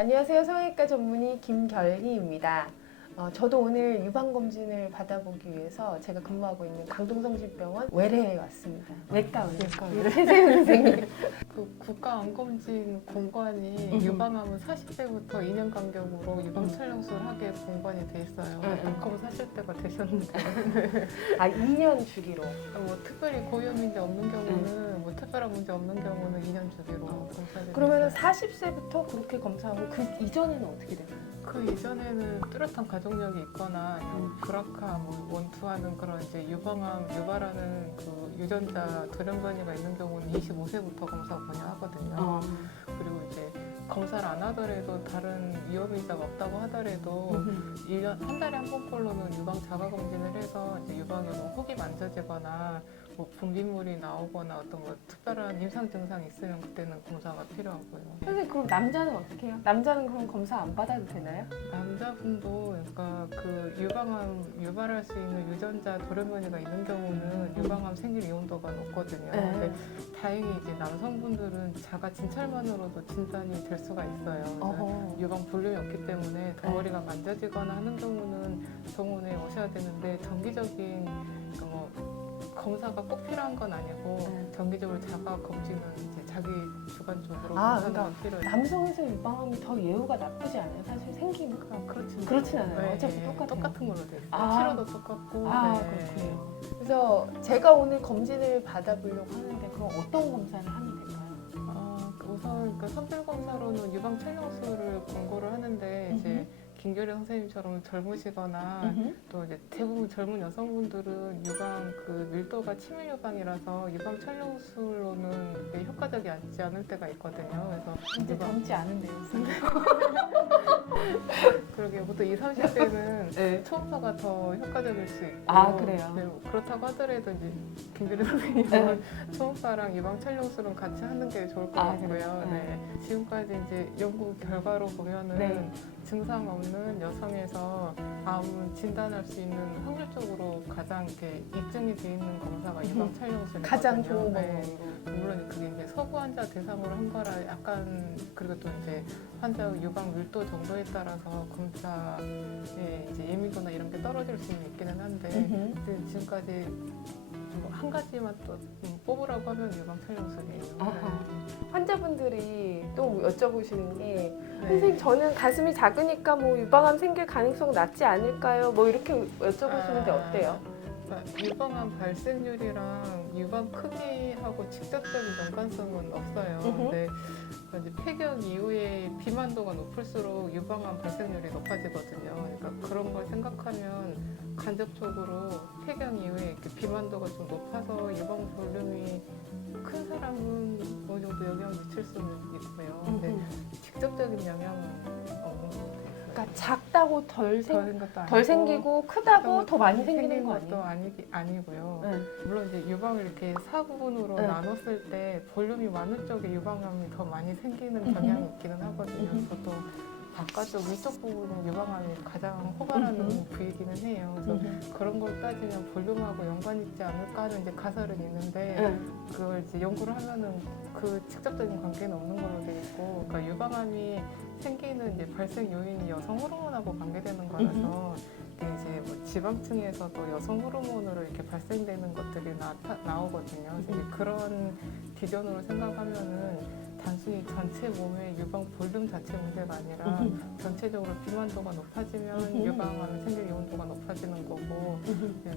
안녕하세요. 성형외과 전문의 김결희입니다. 저도 오늘 유방검진을 받아보기 위해서 제가 근무하고 있는 강동성심병원 외래에 왔습니다. 외과 의료 최재훈 선생님. 그 국가암검진 공관이 유방암은 40대부터 2년 간격으로 유방 촬영술을 하게 공관이 돼 있어요. 검사하실 때가 되셨는데. 아, 2년 주기로. 뭐 특별히 고위험 문제 없는 경우는 뭐 특별한 문제 없는 경우는 2년 주기로 검사를. 그러면 40세부터 그렇게 검사하고 그 이전에는 어떻게 되나요? 그 이전에는 뚜렷한 가족력이 있거나 브라카, 뭐 원투하는 그런 이제 유방암 유발하는 그 유전자 돌연변이가 있는 경우는 25세부터 검사 권유하거든요. 그리고 이제 검사를 안 하더라도 다른 위험 인자가 없다고 하더라도 1년 한 달에 한 번꼴로는 유방 자가 검진을 해서 이제 유방에 뭐 혹이 만져지거나 뭐 분비물이 나오거나 어떤 뭐 특별한 임상 증상이 있으면 그때는 검사가 필요하고요. 선생님, 그럼 남자는 어떻게 해요? 남자는 그럼 검사 안 받아도 되나요? 남자분도 그러니까 그 유방암 유발할 수 있는 유전자 돌연변이가 있는 경우는 유방암 생길 위험도가 높거든요. 근데 다행히 이제 남성분들은 자가 진찰만으로도 진단이 될 수가 있어요. 유방 볼륨이 없기 때문에 덩어리가 만져지거나 하는 경우는 병원에 오셔야 되는데 정기적인 뭐 검사가 꼭 필요한 건 아니고 정기적으로 자가 검진은 이제 자기 주관적으로 검사하는 건 필요해요. 남성에서 유방암이 더 예후가 나쁘지 않아요? 사실 생기니까. 그렇진 않아요. 네, 어차피 똑같아요. 똑같은 걸로 돼 있어요. 치료도 똑같고. 그렇군요. 그래서 제가 오늘 검진을 받아보려고 하는데 그럼 어떤 검사를 하면 될까요? 우선 그 선별 검사로는 유방 촬영술을 권고를 하는데 이제 김결희 선생님처럼 젊으시거나 또 이제 대부분 젊은 여성분들은 유방 그 밀도가 치밀 유방이라서 유방 촬영술로는 효과적이 않을 때가 있거든요. 그래서 이제 젊지 않은데요. 그러게 보통 20, 30대는 초음파가 더 효과적일 수 있고 그래요? 네, 그렇다고 하더라도 이제 김규리 선생님은 초음파랑 유방 촬영술은 같이 하는 게 좋을 것 같고요. 네. 지금까지 이제 연구 결과로 보면은 증상 없는 여성에서 암 진단할 수 있는 확률적으로 가장 이렇게 입증이 돼 있는 검사가 유방 촬영술이거든요. 가장 좋은 방법으로. 물론 그게 이제 서구 환자 대상으로 한 거라 약간 그리고 또 이제 환자 유방 밀도 정도에 따라서 검사의 이제 예민도나 이런 게 떨어질 수는 있기는 한데 이제 지금까지 한 가지만 또 뽑으라고 하면 유방 촬영술이에요. 환자분들이 또 여쭤보시는 게 선생님, 저는 가슴이 작으니까 뭐 유방암 생길 가능성 낮지 않을까요? 뭐 이렇게 여쭤보시는데 어때요? 유방암 발생률이랑 유방 크기하고 직접적인 연관성은 없어요. 근데 이제 폐경 이후에 비만도가 높을수록 유방암 발생률이 높아지거든요. 그러니까 그런 걸 생각하면 간접적으로 폐경 이후에 이렇게 비만도가 좀 높아서 유방 볼륨이 큰 사람은 어느 정도 영향을 미칠 수는 있고요. 근데 직접적인 영향은 없는 것 같아요. 그러니까 작다고 덜 덜 생기고 크다고 더 많이 생기는 거 것도 아니에요? 아니고요. 물론 이제 유방을 이렇게 4부분으로 나눴을 때 볼륨이 많은 쪽에 유방암이 더 많이 생기는 경향이 있기는 하거든요. 보통 바깥쪽 위쪽 부분은 유방암이 가장 호발하는 부위이기는 해요. 그래서 그런 걸 따지면 볼륨하고 연관이 있지 않을까 하는 이제 가설은 있는데 그걸 이제 연구를 하면은 그 직접적인 관계는 없는 걸로 되어 있고, 그러니까 유방암이 생기는 이제 발생 요인이 여성 호르몬하고 관계되는 거라서 이게 이제 뭐 지방층에서도 여성 호르몬으로 이렇게 발생되는 것들이 나오거든요. 그래서 이제 그런 기준으로 생각하면은 단순히 전체 몸의 유방 볼륨 자체 문제가 아니라 전체적으로 비만도가 높아지면 유방암이 생길 위험도가 높아지는 거고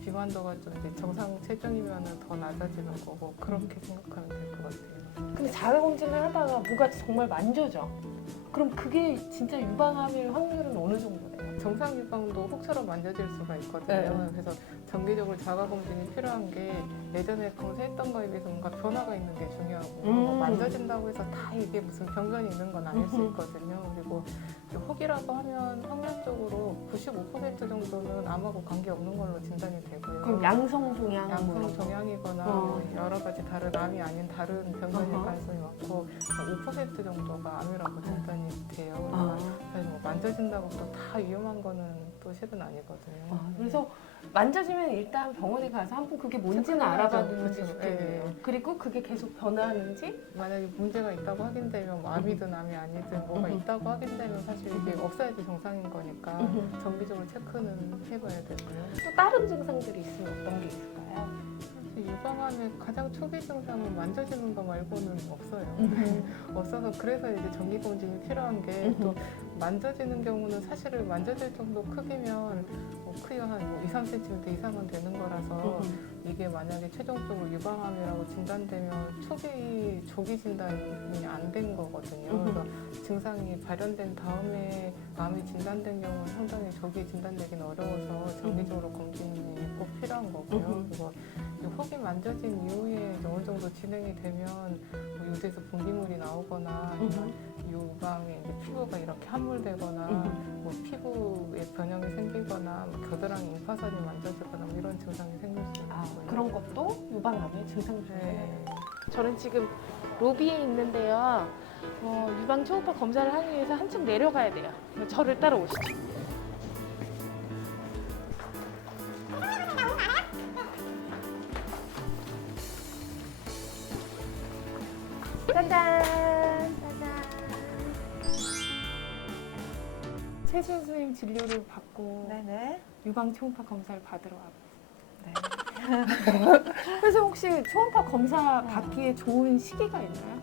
비만도가 좀 이제 정상 체중이면 더 낮아지는 거고 그렇게 생각하면 될 것 같아요. 근데 자가검진을 하다가 뭐가 정말 만져져. 그럼 그게 진짜 유방암일 확률은 어느 정도 돼요? 정상 유방도 혹처럼 만져질 수가 있거든요. 그래서 정기적으로 자가검진이 필요한 게 예전에 검사했던 거에 비해서 뭔가 변화가 있는 게 중요하고 뭐 만져진다고 해서 다 이게 무슨 병변이 있는 건 아닐 수 있거든요. 그리고 혹이라고 하면 확률적으로 95% 정도는 암하고 관계없는 걸로 진단이 되고요. 그럼 양성 종양? 양성 종양이거나 뭐 여러 가지 다른 암이 아닌 다른 병변일 가능성이 많고 5% 정도가 암이라고 진단이 돼요. 그래서 사실 뭐 만져진다고 또 다 위험한 거는 또 실은 아니거든요. 그래서 만져지면 일단 병원에 가서 한번 그게 뭔지는 체크해야죠. 알아봐두는 게 그쵸. 좋겠네요. 예. 그리고 그게 계속 변하는지 만약에 문제가 있다고 확인되면 뭐 암이든 암이 아니든 뭐가 있다고 확인되면 사실 이게 없어야지 정상인 거니까 정기적으로 체크는 해봐야 되고요. 또 다른 증상들이 있으면 어떤 게 있을까요? 사실 유방암의 가장 초기 증상은 만져지는 거 말고는 없어요. 없어서 그래서 이제 정기 검진이 필요한 게 또 만져지는 경우는 사실은 만져질 정도 크기면 크기가 한 2, 3cm 이상은 되는 거라서 이게 만약에 최종적으로 유방암이라고 진단되면 초기 조기 진단이 안 된 거거든요. 그래서 증상이 발현된 다음에 암이 진단된 경우는 상당히 조기 진단되기는 어려워서 정기적으로 검진이 꼭 필요한 거고요. 그리고 혹이 만져진 이후에 이제 어느 정도 진행이 되면 뭐 요새에서 분비물이 나오거나 아니면 유방에 이제 피부가 이렇게 함몰되거나 뭐 피부에 변형이 생기거나 뭐 겨드랑이 임파선이 만져지거나 뭐 이런 증상이 생길 수 있는 거예요. 그런 것도 유방암의 증상 중에 네. 저는 지금 로비에 있는데요. 유방 초음파 검사를 하기 위해서 한층 내려가야 돼요. 저를 따라오시죠. 짜잔! 짜잔! 최수연 선생님 진료를 받고 네네. 유방 초음파 검사를 받으러 와요. 네. 그래서 혹시 초음파 검사 받기에 좋은 시기가 있나요?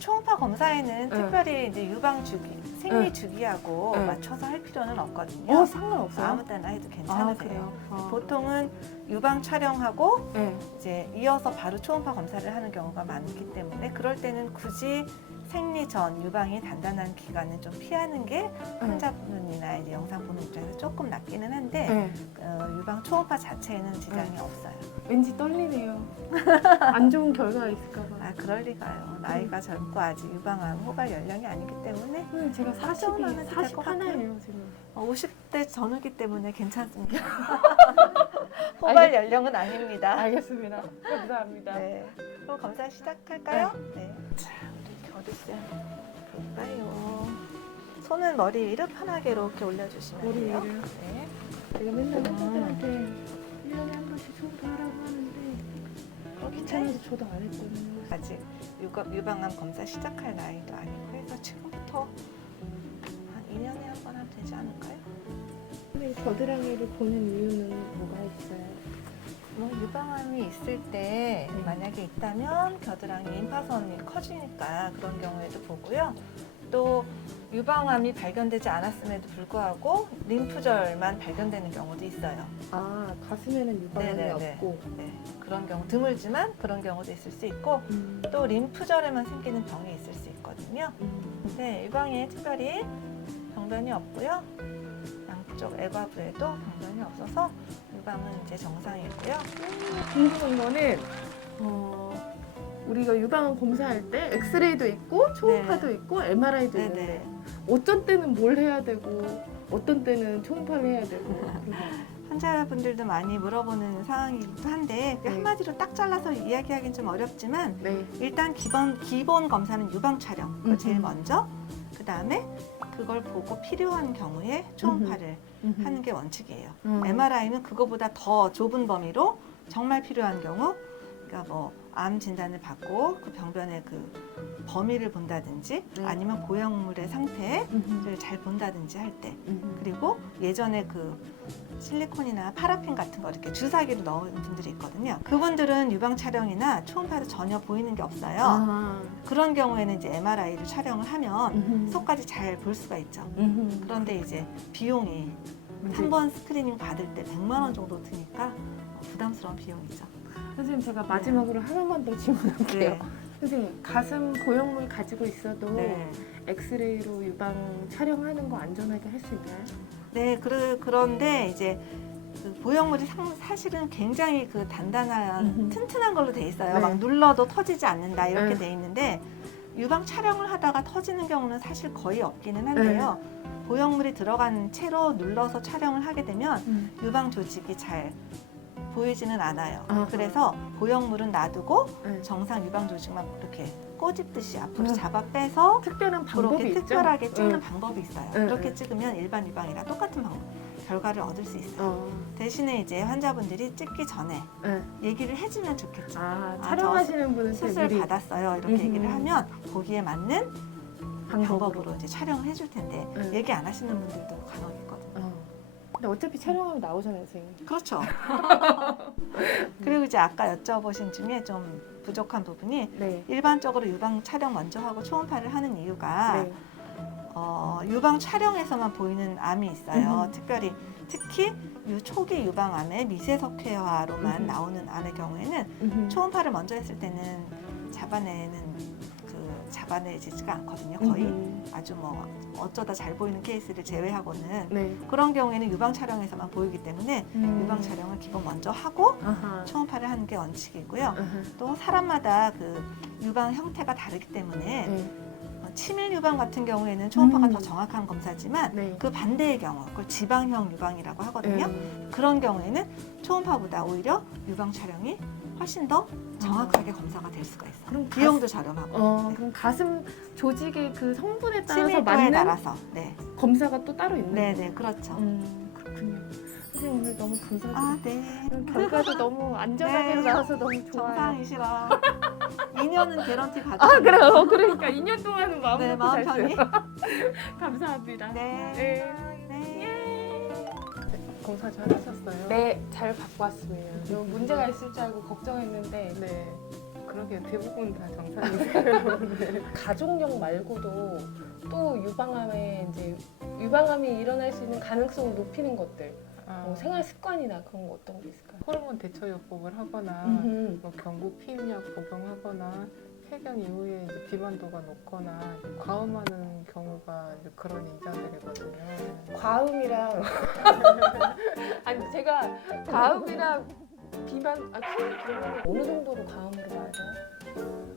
초음파 검사에는 네. 특별히 이제 유방 주기, 생리 네. 주기하고 네. 맞춰서 할 필요는 없거든요. 상관없어요? 아무 때나 해도 아, 괜찮으세요. 그래요? 보통은 유방 촬영하고 네. 이제 이어서 바로 초음파 검사를 하는 경우가 많기 때문에 그럴 때는 굳이 생리 전 유방이 단단한 기간은 좀 피하는 게 환자분이나 이제 영상 보는 입장에서 조금 낫기는 한데 네. 유방 초음파 자체에는 지장이 없어요. 왠지 떨리네요. 안 좋은 결과가 있을까봐. 그럴 리가요. 나이가 젊고 아직 유방암 호발 연령이 아니기 때문에 선생님 제가 걱정은 안 해도 될것 41이에요 지금. 50대 전후기 때문에 괜찮습니다. 호발 연령은 아닙니다. 알겠습니다. 감사합니다. 네. 그럼 검사 시작할까요? 네. 자, 우리 겨드쌤 볼까요? 손은 머리 위로 편하게 이렇게 올려주시면 머리 돼요. 위로요? 네. 제가 맨날 환자들한테 1년에 한 번씩 초음파 하라고 하는데 귀찮아서 저도 안 했거든요. 아직 유방암 검사 시작할 나이도 아니고 해서 지금부터 한 2년에 한 번 하면 되지 않을까요? 근데 겨드랑이를 보는 이유는 뭐가 있어요? 뭐 유방암이 있을 때 네. 만약에 있다면 겨드랑이 임파선이 커지니까 그런 경우에도 보고요. 또 유방암이 발견되지 않았음에도 불구하고 림프절만 발견되는 경우도 있어요. 아, 가슴에는 유방암이 네네네. 없고. 네, 그런 경우 드물지만 그런 경우도 있을 수 있고 또 림프절에만 생기는 병이 있을 수 있거든요. 네, 유방에 특별히 병변이 없고요. 양쪽 애과부에도 병변이 없어서 유방은 이제 정상이고요. 궁금한 거는 우리가 유방암 검사할 때 엑스레이도 있고 초음파도 있고 MRI도 네네. 있는데 어떤 때는 뭘 해야 되고 어떤 때는 초음파를 해야 되고 환자분들도 많이 물어보는 상황이기도 한데 네. 한마디로 딱 잘라서 이야기하기는 좀 어렵지만 네. 일단 기본 검사는 유방 촬영 그거 제일 음. 먼저 그 다음에 그걸 보고 필요한 경우에 초음파를 하는 게 원칙이에요. MRI는 그거보다 더 좁은 범위로 정말 필요한 경우 그러니까 뭐 암 진단을 받고 그 병변의 그 범위를 본다든지 아니면 고형물의 상태를 잘 본다든지 할 때 그리고 예전에 그 실리콘이나 파라핀 같은 거 이렇게 주사기로 넣은 분들이 있거든요. 그분들은 유방 촬영이나 초음파도 전혀 보이는 게 없어요. 아. 그런 경우에는 이제 MRI를 촬영을 하면 속까지 잘 볼 수가 있죠. 그런데 이제 비용이 한 번 스크리닝 받을 때 100만 원 정도 드니까 부담스러운 비용이죠. 선생님 제가 마지막으로 하나만 더 질문할게요. 네. 선생님 가슴 고형물 가지고 있어도 네. 엑스레이로 유방 촬영하는 거 안전하게 할 수 있나요? 네, 그런데 이제 그 보형물이 사실은 굉장히 그 단단한 튼튼한 걸로 돼 있어요. 네. 막 눌러도 터지지 않는다 이렇게 네. 돼 있는데 유방 촬영을 하다가 터지는 경우는 사실 거의 없기는 한데요. 보형물이 들어간 채로 눌러서 촬영을 하게 되면 유방 조직이 잘 보이지는 않아요. 아하. 그래서 보형물은 놔두고 네. 정상 유방 조직만 이렇게 꼬집듯이 앞으로 잡아 빼서 특별한 방법이 그렇게 있죠? 특별하게 찍는 응. 방법이 있어요. 응, 이렇게 응. 찍으면 일반 유방이랑 똑같은 결과를 얻을 수 있어요. 대신에 이제 환자분들이 찍기 전에 응. 얘기를 해주면 좋겠죠. 아, 저 촬영하시는 분은 수술 미리 받았어요. 이렇게 얘기를 하면 거기에 맞는 방법으로. 방법으로 이제 촬영을 해줄 텐데 응. 얘기 안 하시는 분들도 간혹 있거든요. 근데 어차피 촬영하면 나오잖아요, 선생님. 그렇죠. 그리고 이제 아까 여쭤보신 중에 좀 부족한 부분이 네. 일반적으로 유방 촬영 먼저 하고 초음파를 하는 이유가 네. 유방 촬영에서만 보이는 암이 있어요. 음흠. 특히 초기 유방암의 미세석회화로만 음흠. 나오는 암의 경우에는 음흠. 초음파를 먼저 했을 때는 잡아내지가 않거든요. 거의 아주 뭐 어쩌다 잘 보이는 케이스를 제외하고는 네. 그런 경우에는 유방 촬영에서만 보이기 때문에 유방 촬영을 기본 먼저 하고 아하. 초음파를 하는 게 원칙이고요. 아하. 또 사람마다 그 유방 형태가 다르기 때문에 네. 치밀 유방 같은 경우에는 초음파가 음. 더 정확한 검사지만 네. 그 반대의 경우 그걸 지방형 유방이라고 하거든요. 네. 그런 경우에는 초음파보다 오히려 유방 촬영이 훨씬 더 정확하게 검사가 될 수가 있어요. 그럼 비용도 저렴하고. 네. 그럼 가슴 조직의 그 성분에 따라서 치밀도에 맞는 따라서. 네. 검사가 또 따로 있는 거예요? 네, 그렇죠. 그렇군요. 선생님 오늘 너무 감사드려요. 아, 네. 결과도 너무 안전하게 네. 나와서 너무 좋아요. 정상이시라. 2년은 개런티 받으세요. 아 그래요. 그러니까 2년 동안은 마음 네, 먹고 마음 잘 편히. 써요. 감사합니다. 네. 네. 검사 잘 하셨어요? 네, 잘 받고 왔습니다. 너무 문제가 있을 줄 알고 걱정했는데 네. 그러게 대부분 다 정상이세요. 네. 가족력 말고도 또 유방암이 일어날 수 있는 가능성을 높이는 것들, 뭐 생활 습관이나 그런 거 어떤 게 있을까요? 호르몬 대처요법을 하거나 뭐 경구 피임약 복용하거나 폐경 이후에 이제 비만도가 높거나 과음하는 경우가 이제 그런 인자들이거든요. 과음이랑 아니 제가 과음이랑 비만 피임을 어느 정도로 과음으로 봐야 돼요?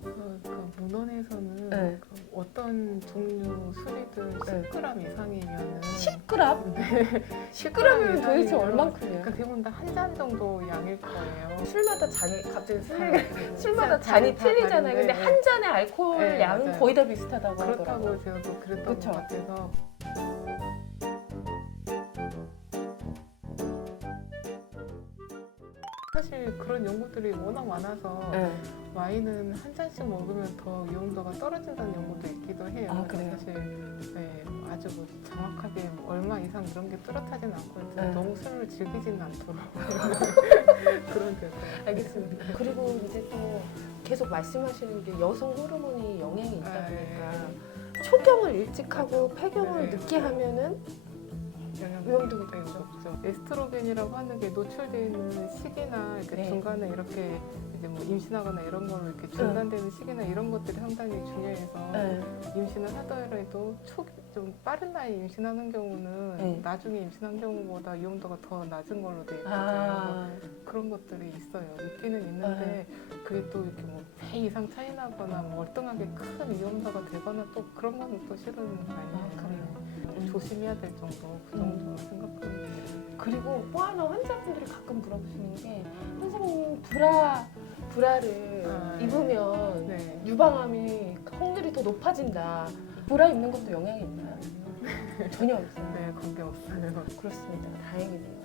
그러니까 문헌에서는 네. 그 어떤 종류 술이든 10g 이상이면은 10g? 네. 10g이면 도대체 이상이면 얼만큼이에요? 그러니까 대부분 다 한 잔 정도 양일 거예요. 술마다 잔이 갑자기 네. 술마다 잔이 다 틀리잖아요. 다른데, 근데 한 잔의 알코올 네, 양은 맞아요. 거의 다 비슷하다고 하더라고요. 그렇다고 제가 또 그랬던 그쵸? 것 같아서 사실 그런 연구들이 워낙 많아서 네. 와인은 한 잔씩 먹으면 더 위험도가 떨어진다는 연구도 있기도 해요. 아, 그래요? 사실 네, 아주 뭐 정확하게 뭐 얼마 이상 그런 게 뚜렷하진 않고 네. 너무 술을 즐기지는 않도록 그런 데서 알겠습니다. 그리고 이제 또 계속 말씀하시는 게 여성 호르몬이 영향이 있다 아, 보니까 초경을 일찍 하고 폐경을 네. 늦게 하면은 위험도가 네, 높죠. 높죠. 에스트로겐이라고 하는 게 노출되어 있는 시기나 이렇게 네. 중간에 이렇게 이제 뭐 임신하거나 이런 걸로 이렇게 중단되는 시기나 이런 것들이 상당히 중요해서 네. 임신을 하더라도 초기 좀 빠른 나이에 임신하는 경우는 네. 나중에 임신한 경우보다 위험도가 더 낮은 걸로 돼 있거든요. 아, 그런 것들이 있어요. 있기는 있는데 그게 또 이렇게 뭐 배 이상 차이 나거나 뭐 월등하게 큰 위험도가 되거나 또 그런 거는 또 실은 아니에요. 그래요? 좀 조심해야 될 정도 그 정도로 생각합니다. 그리고 또 하나 환자분들이 가끔 물어보시는 게 선생님 브라를 아, 입으면 네. 유방암이 확률이 더 높아진다. 브라 입는 것도 영향이 있나요? 전혀 없어요. 네, 관계 없어요. 그렇습니다. 다행이네요.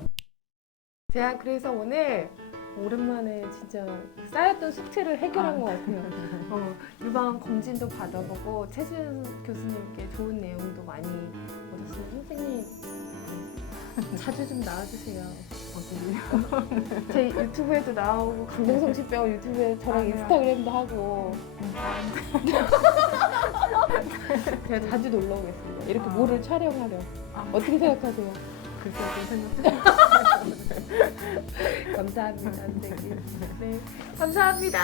제가 그래서 오늘 오랜만에 진짜 쌓였던 숙제를 해결한 것 같아요. 유방암 검진도 받아보고 최수연 교수님께 좋은 내용도 많이 얻었으면 선생님 자주 좀 나와주세요. 어디요? 제 유튜브에도 나오고 강동성심병원 유튜브에 저랑 인스타그램도 하고 제가 자주 놀러 오겠습니다. 이렇게 뭐를 촬영하려 어떻게 생각하세요? 글쎄 좀 생각해. 감사합니다, 선생님. 네, 감사합니다.